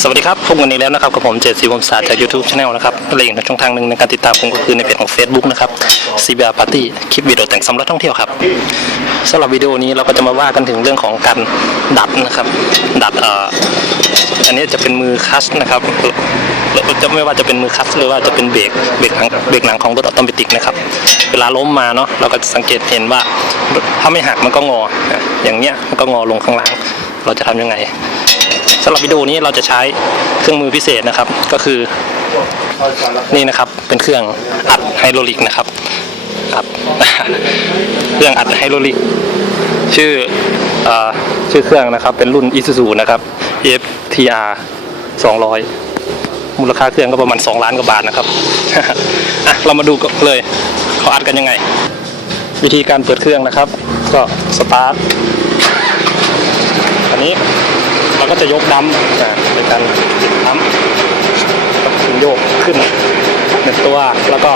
สวัสดีครับพบกันอีกแล้วนะครับกับผมเจดสีวงศาจาก YouTube Channel นะครับและอีกช่องทางหนึ่งในการติดตามผมก็คือในเพจของ Facebook นะครับ CBR Party คลิปวิดีโอแต่งสำหรับท่องเที่ยวครับสำหรับวิดีโอนี้เราก็จะมาว่ากันถึงเรื่องของการดัดนะครับ ดัดเอ่ออันนี้จะเป็นมือคัสนะครับจะไม่ว่าจะเป็นมือคัสหรือว่าจะเป็นเบรกเบรกหลังเบรกหลังของรถออโตเมติกนะครับเวลาล้มมาเนาะเราก็จะสังเกตเห็นว่าถ้าไม่หักมันก็งอ อย่างเนี้ยมันก็งอลงข้างหลังเราจะทำยังไง สำหรับวิดีโอนี้เราจะใช้เครื่องมือพิเศษนะครับ ก็คือนี่นะครับเป็นเครื่องอัดไฮดรลิกนะครับครับเครื่องอัดไฮดรลิก ชื่ออชื่อเครื่องนะครับ เป็นรุ่น Isuzu นะครับ FTR 200 มูลค่าเครื่องก็ประมาณ 2 ล้านกว่าบาทนะครับอะเรามาดูกันเลยเขาอัดกันยังไง วิธีการเปิดเครื่องนะครับ ก็สตาร์ทอันนี้ ก็จะยกดัมป์อ่าในการดัมก็คือโยกขึ้นหนึ่งตัว แล้วก็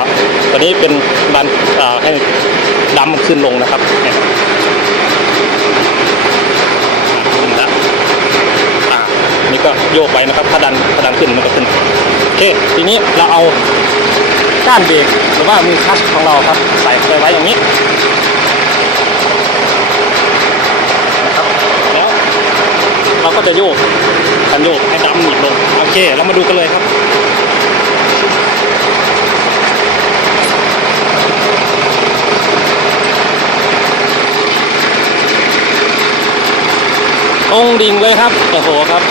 ตัวนี้เป็นดันให้ดัมป์มันขึ้นลงนะครับนี่ก็โยกไว้นะครับถ้าดันถ้าดันขึ้นมันก็ขึ้นโอเคทีนี้เราเอาก้านเบรกหรือว่ามือคัชของเราครับ ใส่ไปไว้อย่างนี้นะครับแล้ว เรา ก็จะโยกคันโยกให้ดัมหนีบลงโอเค เรามาดูกันเลยครับองดิ่งเลยครับโอ้โหครับ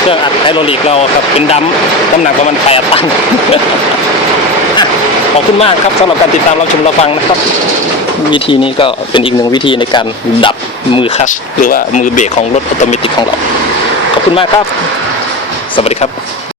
เครื่องอัดไฮโดรลิกเราครับเป็นดัมน้ำหนักประมาณแปดตัน ขอบคุณมากครับสำหรับการติดตามรับชมรับฟังนะครับ วิธีนี้ก็เป็นอีกหนึ่งวิธีในการดับมือคัชหรือว่ามือเบรกของรถอัตโนมัติของเรา ขอบคุณมากครับ สวัสดีครับ